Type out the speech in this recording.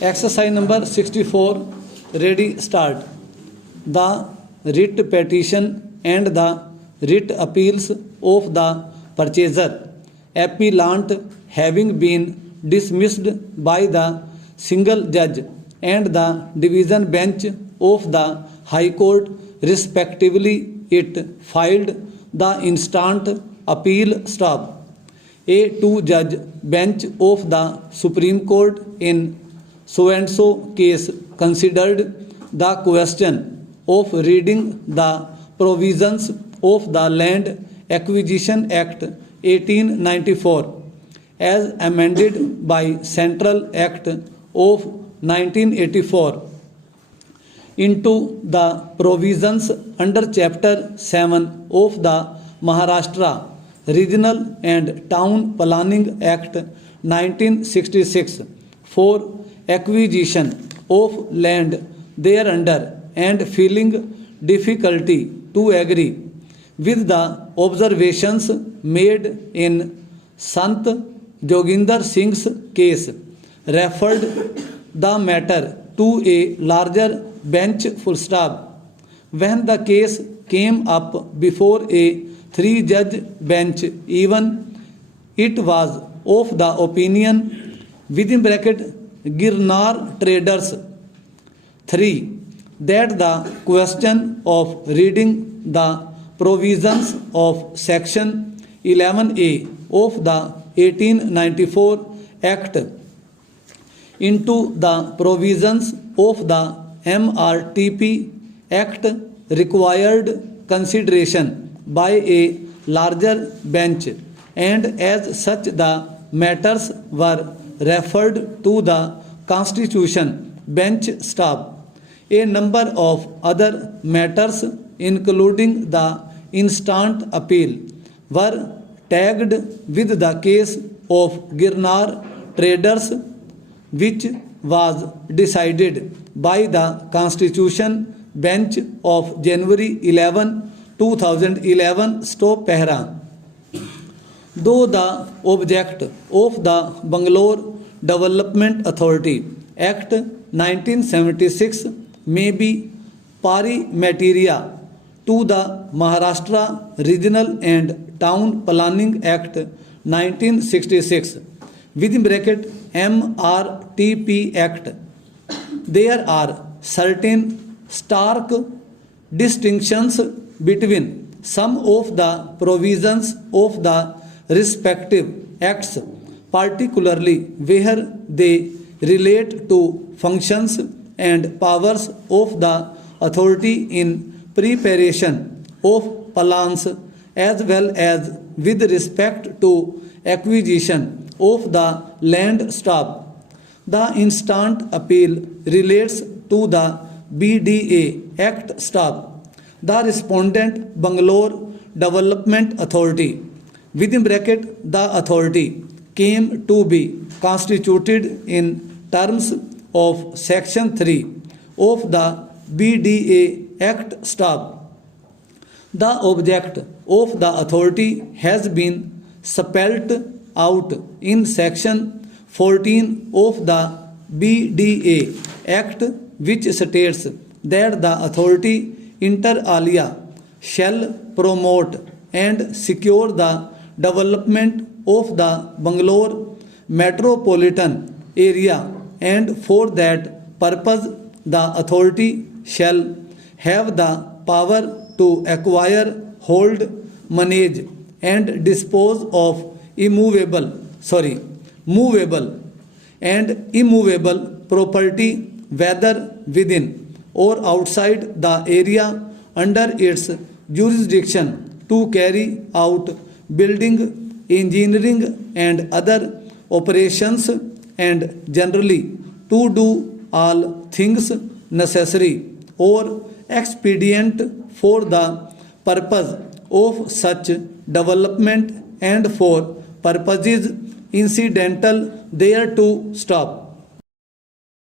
Exercise number 64. Ready, start. The writ petition and the writ appeals of the purchaser appellant having been dismissed by the single judge and the division bench of the High Court respectively, it filed the instant appeal stop. A two-judge bench of the Supreme Court in so-and-so case considered the question of reading the provisions of the Land Acquisition Act 1894 as amended by Central Act of 1984 into the provisions under Chapter 7 of the Maharashtra Regional and Town Planning Act 1966 for acquisition of land thereunder, and feeling difficulty to agree with the observations made in Sant Joginder Singh's case, referred the matter to a larger bench full stop. When the case came up before a three-judge bench, even it was of the opinion within bracket Girnar Traders 3 that the question of reading the provisions of section 11A of the 1894 Act into the provisions of the MRTP Act required consideration by a larger bench, and as such the matters were referred to the Constitution bench staff. A number of other matters, including the instant appeal, were tagged with the case of Girnar Traders, which was decided by the Constitution bench of January 11, 2011, Pehra. Though the object of the Bangalore Development Authority Act 1976 may be pari materia to the Maharashtra Regional and Town Planning Act 1966 within bracket MRTP Act, there are certain stark distinctions between some of the provisions of the respective acts, particularly where they relate to functions and powers of the authority in preparation of plans, as well as with respect to acquisition of the land stock. The instant appeal relates to the BDA Act stock. The respondent Bangalore Development Authority within bracket the authority came to be constituted in terms of Section 3 of the BDA Act stock. The object of the authority has been spelled out in Section 14 of the BDA Act, which states that the authority inter alia shall promote and secure the development of the Bangalore metropolitan area, and for that purpose the authority shall have the power to acquire, hold, manage and dispose of movable and immovable property, whether within or outside the area under its jurisdiction, to carry out building, engineering and other operations, and generally to do all things necessary or expedient for the purpose of such development and for purposes incidental thereto. Stop.